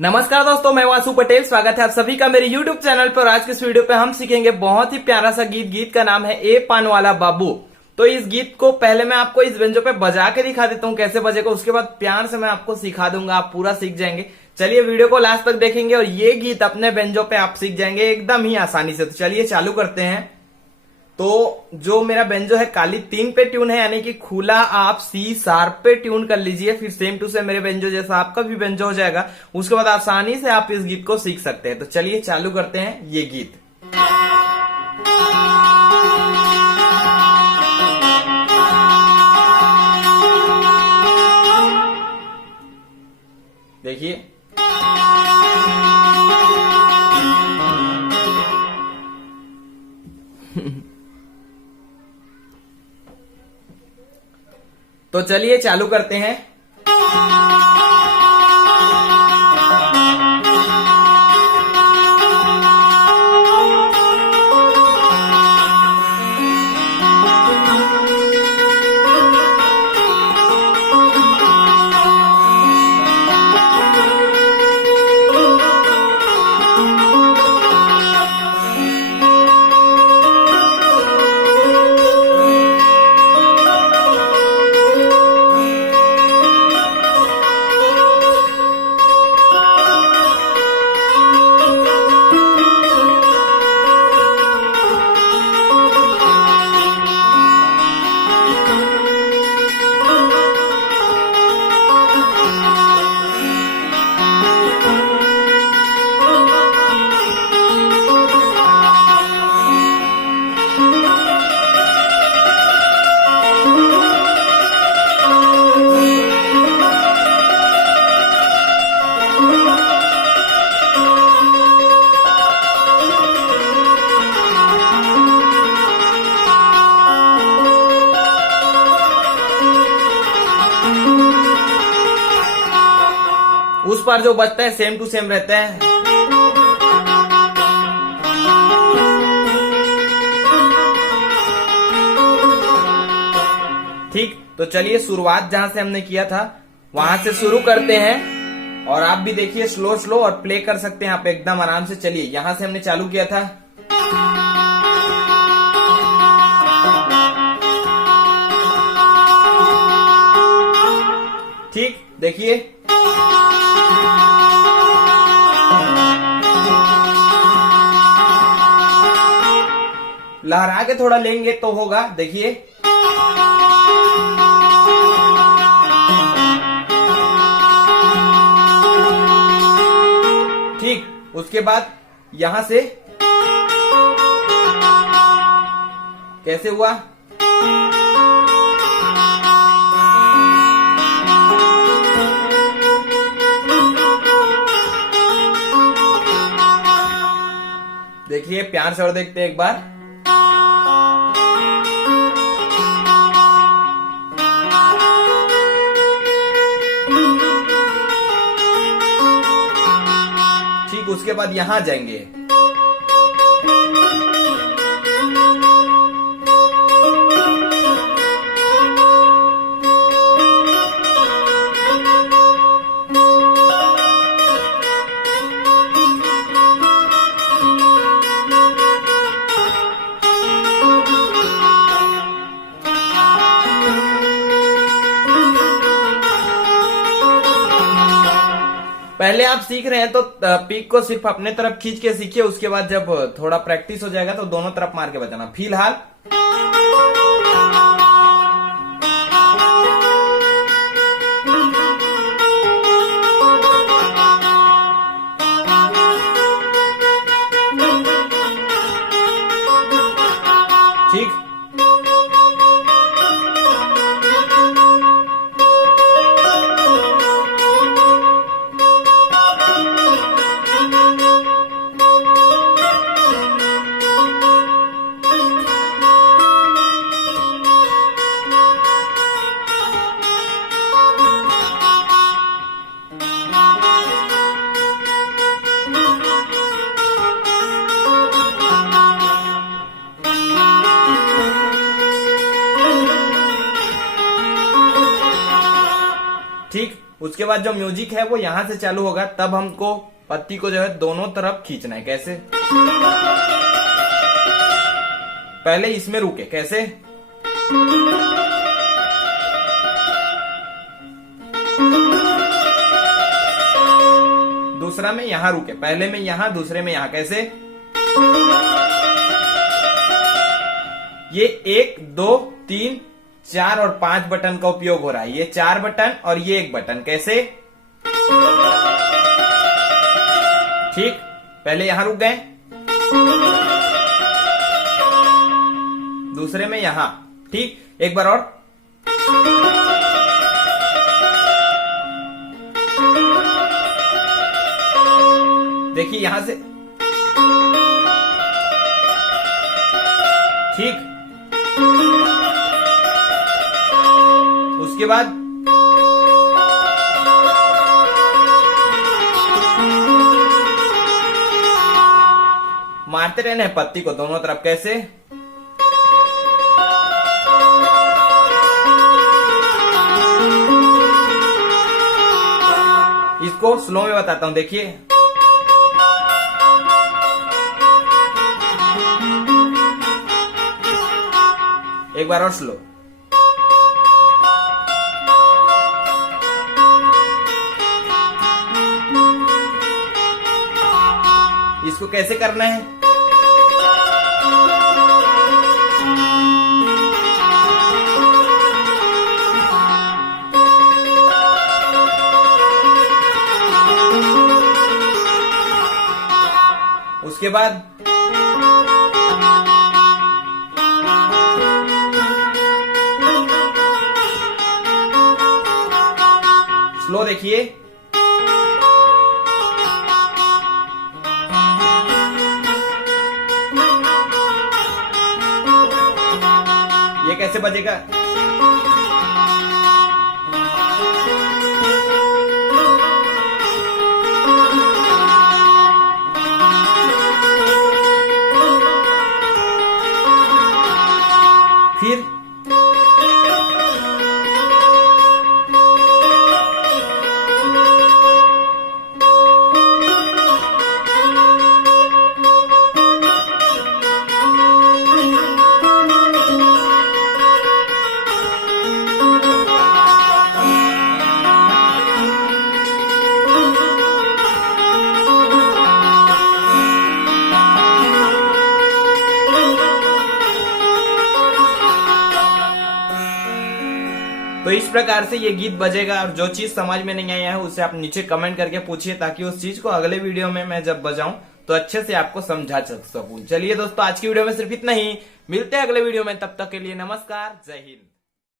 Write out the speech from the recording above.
नमस्कार दोस्तों, मैं वासु पटेल। स्वागत है आप सभी का मेरे YouTube चैनल पर। आज के इस वीडियो पे हम सीखेंगे बहुत ही प्यारा सा गीत का नाम है ए पान वाला बाबू। तो इस गीत को पहले मैं आपको इस बेंजो पे बजा के दिखा देता हूँ कैसे बजेगा, उसके बाद प्यार से मैं आपको सिखा दूंगा, आप पूरा सीख जाएंगे। चलिए वीडियो को लास्ट तक देखेंगे और ये गीत अपने बेंजो पे आप सीख जाएंगे एकदम ही आसानी से। तो चलिए चालू करते हैं। तो जो मेरा बेंजो है काली 3 पे ट्यून है, यानी कि खुला आप सी शार्प पे ट्यून कर लीजिए, फिर सेम टू सेम मेरे बेंजो जैसा आपका भी बेंजो हो जाएगा। उसके बाद आसानी से आप इस गीत को सीख सकते हैं। तो चलिए चालू करते हैं ये गीत। देखिए तो चलिए चालू करते हैं। उस पर जो बचता है सेम टू सेम रहता है। ठीक, तो चलिए शुरुआत जहां से हमने किया था वहां से शुरू करते हैं। और आप भी देखिए स्लो स्लो और प्ले कर सकते हैं आप एकदम आराम से। चलिए यहां से हमने चालू किया था। ठीक, देखिए लहरा के थोड़ा लेंगे तो होगा। देखिए ठीक, उसके बाद यहां से कैसे हुआ। देखिए प्यार से और देखते हैं एक बार। ठीक, उसके बाद यहां जाएंगे। पहले आप सीख रहे हैं तो पीक को सिर्फ अपने तरफ खींच के सीखिए, उसके बाद जब थोड़ा प्रैक्टिस हो जाएगा तो दोनों तरफ मार के बजाना। फिलहाल ठीक, उसके बाद जो म्यूजिक है वो यहां से चालू होगा, तब हमको पत्ती को जो है दोनों तरफ खींचना है। कैसे? पहले इसमें रुके, कैसे? दूसरा में यहां रुके, पहले में यहां, दूसरे में यहां, कैसे? ये 1, 2, 3, 4 और 5 बटन का उपयोग हो रहा है। ये 4 बटन और ये 1 बटन, कैसे? ठीक, पहले यहां रुक गए, दूसरे में यहां, ठीक, एक बार और, देखिए यहां से, ठीक, उसके बाद मारते रहना है पत्ती को दोनों तरफ, कैसे? इसको स्लो में बताता हूं, देखिए। एक बार और स्लो। इसको कैसे करना है? उसके बाद स्लो, देखिए। ये कैसे बजेगा? फिर तो इस प्रकार से ये गीत बजेगा। और जो चीज समझ में नहीं आया है उसे आप नीचे कमेंट करके पूछिए, ताकि उस चीज को अगले वीडियो में मैं जब बजाऊं तो अच्छे से आपको समझा सकूं। चलिए दोस्तों, आज की वीडियो में सिर्फ इतना ही। मिलते हैं अगले वीडियो में, तब तक के लिए नमस्कार, जय हिंद।